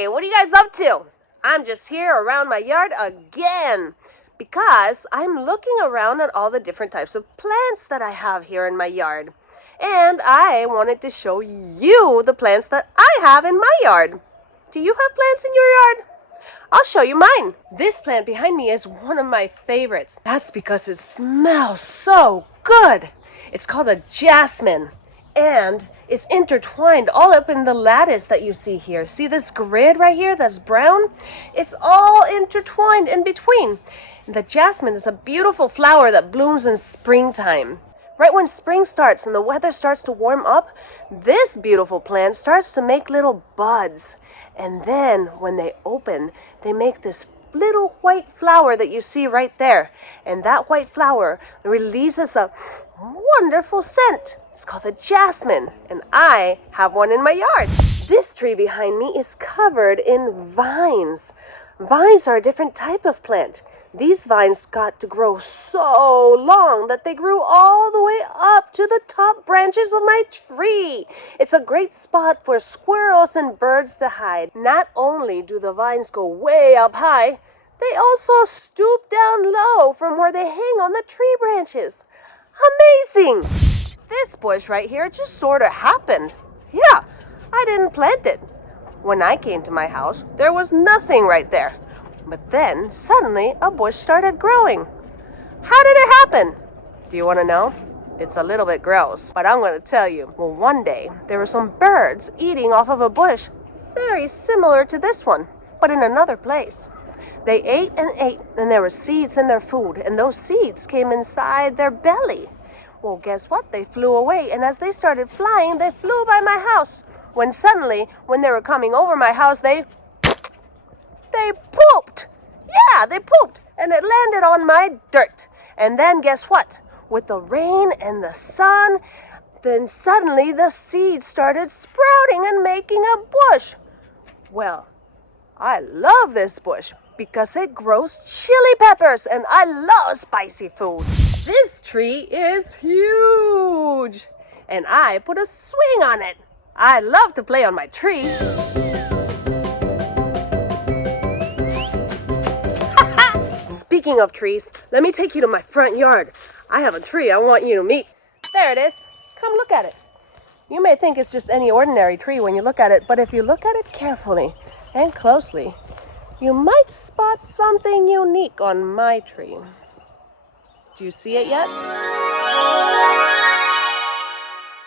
Hey, what are you guys up to? I'm just here around my yard again because I'm looking around at all the different types of plants that I have here in my yard. And I wanted to show you the plants that I have in my yard. Do you have plants in your yard? I'll show you mine. This plant behind me is one of my favorites. That's because it smells so good. It's called a jasmine. And it's intertwined all up in the lattice that you see here. See this grid right here that's brown? It's all intertwined in between. The jasmine is a beautiful flower that blooms in springtime. Right when spring starts and the weather starts to warm up, this beautiful plant starts to make little buds. And then when they open, they make this little white flower that you see right there. And that white flower releases a wonderful scent. It's called the jasmine, and I have one in my yard. This tree behind me is covered in vines. Vines are a different type of plant. These vines got to grow so long that they grew all the way up to the top branches of my tree. It's a great spot for squirrels and birds to hide. Not only do the vines go way up high, they also stoop down low from where they hang on the tree branches. Amazing! This bush right here just sort of happened. Yeah, I didn't plant it. When I came to my house, there was nothing right there. But then, suddenly, a bush started growing. How did it happen? Do you want to know? It's a little bit gross, but I'm going to tell you. Well, one day, there were some birds eating off of a bush very similar to this one, but in another place. They ate, and there were seeds in their food, and those seeds came inside their belly. Well, guess what? They flew away, and as they started flying, they flew by my house. When suddenly, when they were coming over my house, they pooped. Yeah, they pooped, and it landed on my dirt. And then guess what? With the rain and the sun, then suddenly the seeds started sprouting and making a bush. Well, I love this bush because it grows chili peppers, and I love spicy food. This tree is huge, and I put a swing on it. I love to play on my tree. Speaking of trees, let me take you to my front yard. I have a tree I want you to meet. There it is. Come look at it. You may think it's just any ordinary tree when you look at it, but if you look at it carefully and closely, you might spot something unique on my tree. Do you see it yet?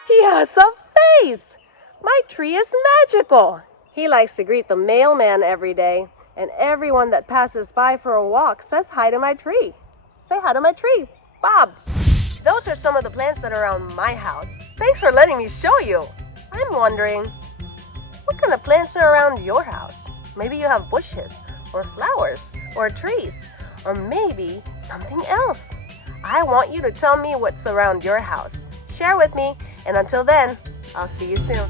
He has a face! My tree is magical. He likes to greet the mailman every day, and everyone that passes by for a walk says hi to my tree. Say hi to my tree, Bob. Those are some of the plants that are around my house. Thanks for letting me show you. I'm wondering, what kind of plants are around your house? Maybe you have bushes, or flowers, or trees, or maybe something else. I want you to tell me what's around your house. Share with me, and until then, I'll see you soon.